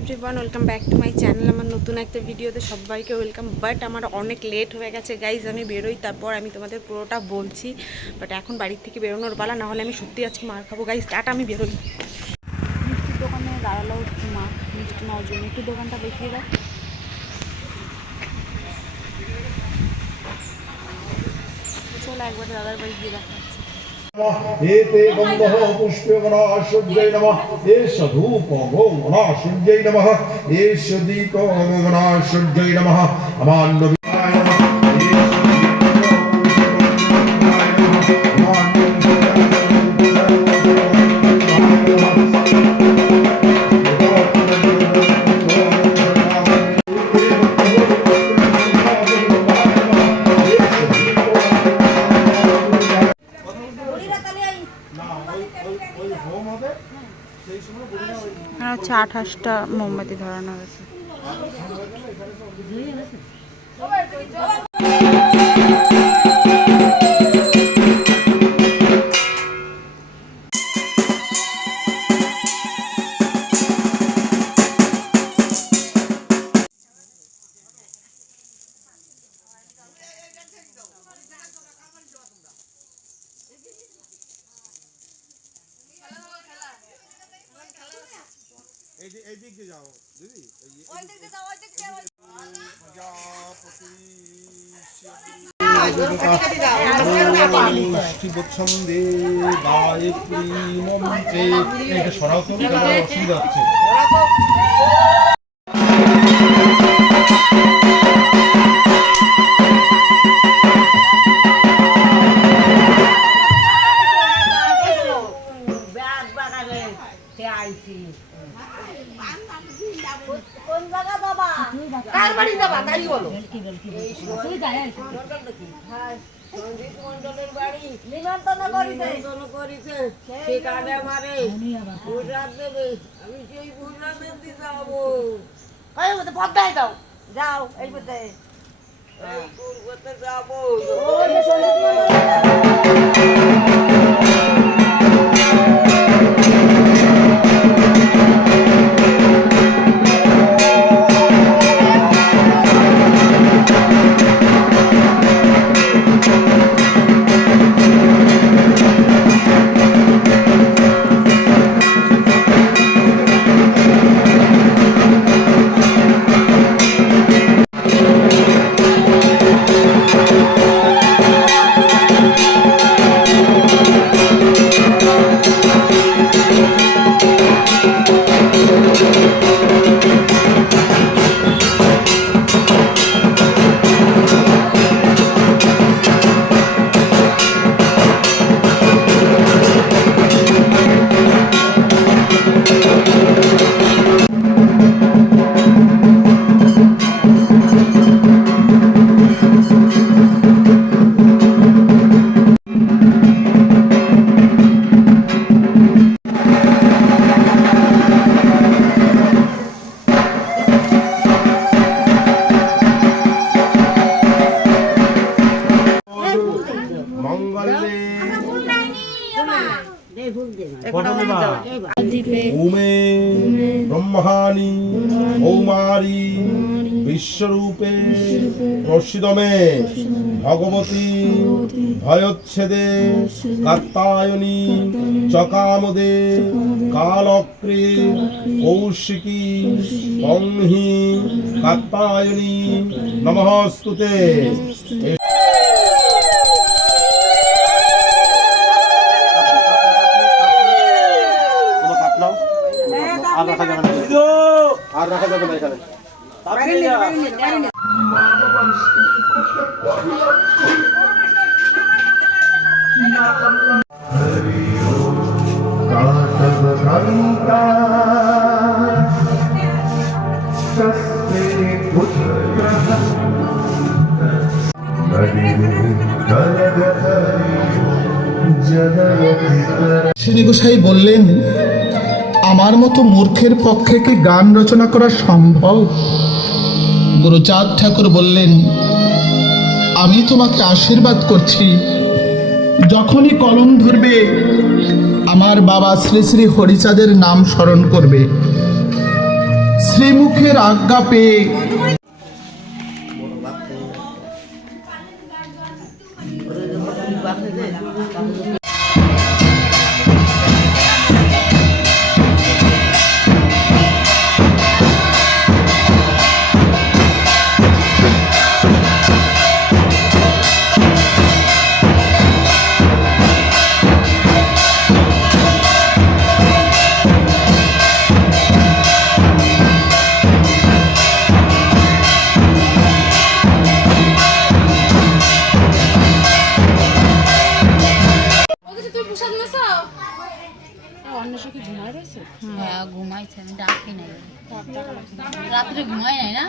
Everyone welcome back to my channel আমার নতুন একটা ভিডিওতে সবাইকে ওয়েলকাম বাট আমার অনেক লেট হয়ে গেছে। গাইজ আমি বেরোই, তারপর আমি তোমাদের পুরোটা বলছি। বাট এখন বাড়ির থেকে বেরোনোর পালা, না হলে আমি সত্যি আজকে মার খাব। গাইজ টাটা, আমি বেরোই। মিষ্টির দোকানে দাঁড়াল মা, মিষ্টি নেওয়ার জন্য একটু দোকানটা দেখিয়ে দাও। চলো একবার দাদার বাড়ি গিয়ে দেখা एते बन्धः पुष्पगणाशुभ्यै नमः। एष धूपगौगणाशुभ्यै नमः। एष दीपगौगणाशुभ्यै नमः। अमान्नवि আঠাশটা মোমবাতি ধরানো হয়েছে। পুষ্টিবচ্ছন্দে গায়ত্রী মন্ত্রে এটা সরাও তো অসুবিধা হচ্ছে কার বাড়ি যাবা তাই বলো। এই সঞ্জিত মন্ডলের বাড়ি নিমন্ত্রণ করিতে নিমন্ত্রণ করিতে সেখানে মারে ভোটার দেবে আমি সেই ভোটার দিতে যাব। কই মতো পদ্মায় দাও যাও এই এই যাব। Thank you. ব্রহ্মাণি কৌমারী বিশ্বরূপে প্রসিদমে ভগবতী ভয়োচ্ছেদে কাত্তায়নী চকামদে কালক্রে কৌশিকী কংহি কাত্তায়নী নমস্তুতে আর রাখা যাবে না আর রাখা যাবে না এখানে শ্রী গোসাই বললেন আমার মতো মূর্খের পক্ষে কি গান রচনা করা সম্ভব? গুরুচাঁদ ঠাকুর বললেন, আমি তোমাকে আশীর্বাদ করছি। যখনই কলম ধরবে, আমার বাবা শ্রী শ্রী হরিচাঁদের নাম স্মরণ করবে। শ্রীমুখের আজ্ঞা পেয়ে হ্যাঁ ঘুমাইছে আমি ডাকি নাই। রাত্রে ঘুমাই নাই না?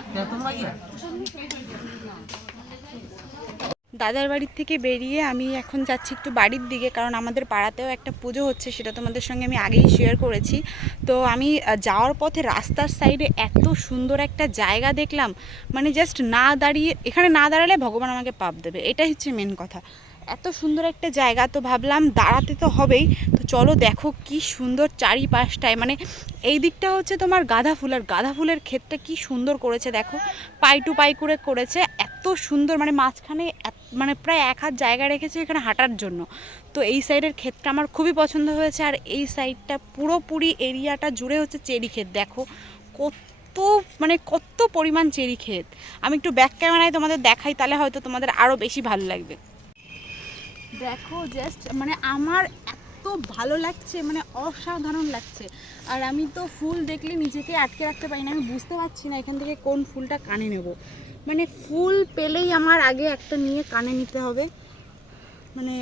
দাদার বাড়ির থেকে বেরিয়ে আমি এখন যাচ্ছি একটু বাড়ির দিকে কারণ আমাদের পাড়াতেও একটা পুজো হচ্ছে সেটা তোমাদের সঙ্গে আমি আগেই শেয়ার করেছি। তো আমি যাওয়ার পথে রাস্তার সাইডে এত সুন্দর একটা জায়গা দেখলাম মানে জাস্ট না দাঁড়িয়ে এখানে না দাঁড়ালে ভগবান আমাকে পাপ দেবে এটাই হচ্ছে মেন কথা। এত সুন্দর একটা জায়গা তো ভাবলাম দাঁড়াতে তো হবেই। তো চলো দেখো কি সুন্দর চারিপাশটায়। মানে এই দিকটা হচ্ছে তোমার গাঁদা ফুল আর গাঁদা ফুলের ক্ষেতটা কি সুন্দর করেছে দেখো। পাই টু পাই করে করেছে। এত সুন্দর মানে মাঝখানে মানে প্রায় এক হাত জায়গা রেখেছে এখানে হাঁটার জন্য। তো এই সাইডের ক্ষেতটা আমার খুবই পছন্দ হয়েছে। আর এই সাইডটা পুরোপুরি এরিয়াটা জুড়ে হচ্ছে চেরি ক্ষেত। দেখো কত মানে কত পরিমাণ চেরি ক্ষেত। আমি একটু ব্যাক ক্যামেরায় তোমাদের দেখাই, তাহলে হয়তো তোমাদের আরও বেশি ভালো লাগবে। দেখো জাস্ট মানে আমার এত ভালো লাগছে মানে অসাধারণ লাগছে। আর আমি তো ফুল দেখলে নিজেকে আটকে রাখতে পারি না, আমি বুঝতে পারছি না এখান থেকে কোন ফুলটা কানে নেব। মানে ফুল পেলেই আমার আগে একটা নিয়ে কানে নিতে হবে। মানে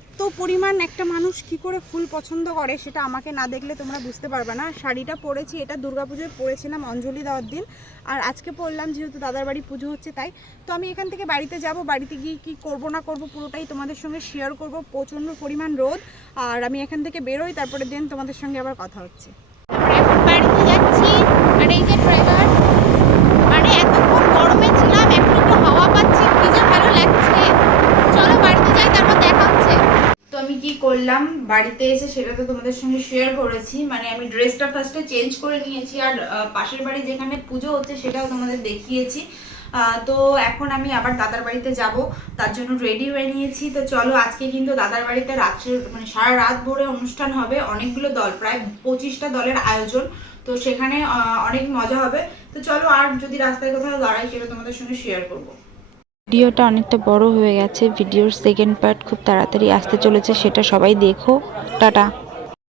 এত পরিমাণ একটা মানুষ কি করে ফুল পছন্দ করে সেটা আমাকে না দেখলে তোমরা বুঝতে পারবে না। শাড়িটা পরেছি, এটা দুর্গাপুজোয় পরেছিলাম অঞ্জলি দেওয়ার দিন। আর আজকে পরলাম যেহেতু দাদার বাড়ি পুজো হচ্ছে তাই। তো আমি এখান থেকে বাড়িতে যাব, বাড়িতে গিয়ে কি করব না করব পুরোটাই তোমাদের সঙ্গে শেয়ার করব। প্রচণ্ড পরিমাণ রোদ, আর আমি এখান থেকে বেরোই তারপরে দিন তোমাদের সঙ্গে আবার কথা হচ্ছে। বাড়িতে যাচ্ছি, আর এই যে ড্রাইভার মানে এতক্ষণ গরমে ছিলাম এখন একটু হাওয়া পাচ্ছি কি যে ভালো লাগছে চলো বাড়িতে যাই তারপর দেখা হচ্ছে তো আমি কি করলাম বাড়িতে এসে সেটা তো তোমাদের সঙ্গে শেয়ার করেছি। মানে আমি ড্রেসটা ফার্স্টে চেঞ্জ করে নিয়েছি, আর পাশের বাড়ি যেখানে পুজো হচ্ছে সেটাও তোমাদের দেখিয়েছি। তো এখন আমি আবার দাদার বাড়িতে যাব, তার জন্য রেডি হয়ে নিয়েছি। তো চলো, আজকে কিন্তু দাদার বাড়িতে রাত্রে মানে সারা রাত ভরে অনুষ্ঠান হবে। অনেকগুলো দল, প্রায় পঁচিশটা দলের আয়োজন। তো সেখানে অনেক মজা হবে। তো চলো, আর যদি রাস্তায় কোথাও দাঁড়াই সেটা তোমাদের সঙ্গে শেয়ার করব। ভিডিওটা অনেকটা বড় হয়ে গেছে, ভিডিওর সেকেন্ড পার্ট খুব তাড়াতাড়ি আসতে চলেছে, সেটা সবাই দেখো। টাটা।